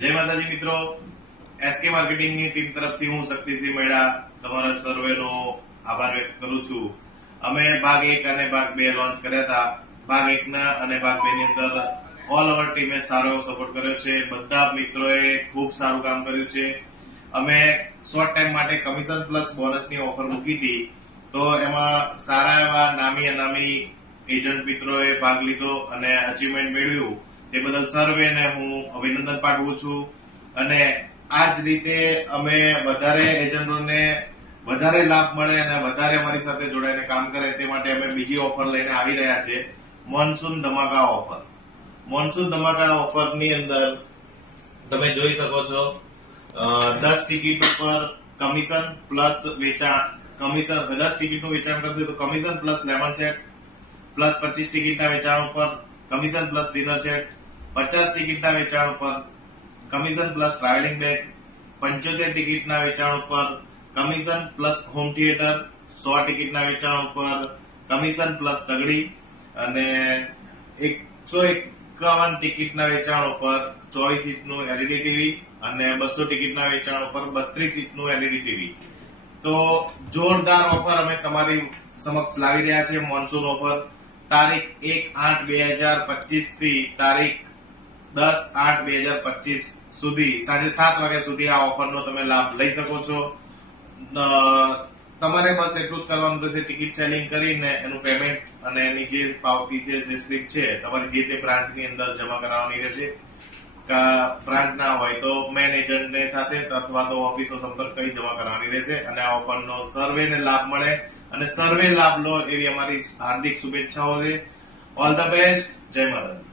જય માતાજી મિત્રો, એસકે માર્કેટિંગની ટીમ તરફથી હું શક્તિસિંહ મેડા તમારા સર્વેનો આભાર વ્યક્ત કરું છું. અમે ભાગ 1 અને ભાગ 2 લોન્ચ કર્યા હતા. ભાગ 1 ના અને ભાગ 2 ની અંદર ઓલ ઓવર ટીમે સારો એવો સપોર્ટ કર્યો છે. બધા મિત્રોએ ખૂબ સારું કામ કર્યું છે. અમે શોર્ટ ટાઈમ માટે કમિશન પ્લસ બોનસની ઓફર મૂકી હતી, તો એમાં સારા એવા નામી અનામી એજન્ટ મિત્રોએ ભાગ લીધો અને અચીવમેન્ટ મેળવ્યું. તે બદલ સર્વેને હું અભિનંદન પાઠવું છું. અને આ જ રીતે અમે વધારે એજન્ટોને વધારે લાભ મળે અને વધારે અમારી સાથે જોડાઈને કામ કરે તે માટે અમે બીજી ઓફર લઈને આવી રહ્યા છે, મોન્સૂન ધમાકા ઓફર. મોન્સૂન ધમાકા ઓફરની અંદર તમે જોઈ શકો છો 10 ટિકિટ ઉપર કમિશન પ્લસ વેચાણ, કમિશન 10 ટિકિટનું વેચાણ કરશે તો commission plus lemon set, plus 25 ટિકિટના વેચાણ ઉપર કમિશન પ્લસ ડિનર સેટ, 50 ટિકિટના વેચાણ ઉપર કમિશન પ્લસ ટ્રાવેલિંગ બેગ, 75 ટિકિટના વેચાણ ઉપર કમિશન પ્લસ હોમ થિયેટર, 100 ટિકિટના વેચાણ ઉપર કમિશન પ્લસ સગડી અને 151 ટિકિટના વેચાણ ઉપર 24 ઇંચનું એલઈડી ટીવી અને 200 ટિકિટના વેચાણ ઉપર 32 ઇંચનું એલઈડી ટીવી. તો જોરદાર ઓફર અમે તમારી સમક્ષ લાવી રહ્યા છીએ. મોન્સૂન ઓફર તારીખ 1/8/2025 થી તારીખ 10/8/2025 સુધી સાંજે 7 વાગ્યા સુધી આ ઓફરનો તમે લાભ લઈ શકો છો. તમારે બસ એટલું જ કરવાનું રહેશે, ટિકિટ સેલિંગ કરીને એનું પેમેન્ટ અને એની જે પાવતી છે, જે સ્લીપ છે, તમારી જે તે બ્રાન્ચની અંદર જમા કરાવવાની રહેશે. બ્રાન્ચ ના હોય તો મેન એજન્ટને સાથે અથવા તો ઓફિસનો સંપર્ક કરી જમા કરવાની રહેશે અને આ ઓફરનો સર્વેને લાભ મળે અને સર્વે લાભ લો એવી અમારી હાર્દિક શુભેચ્છાઓ છે. All the best. જય માતાજી.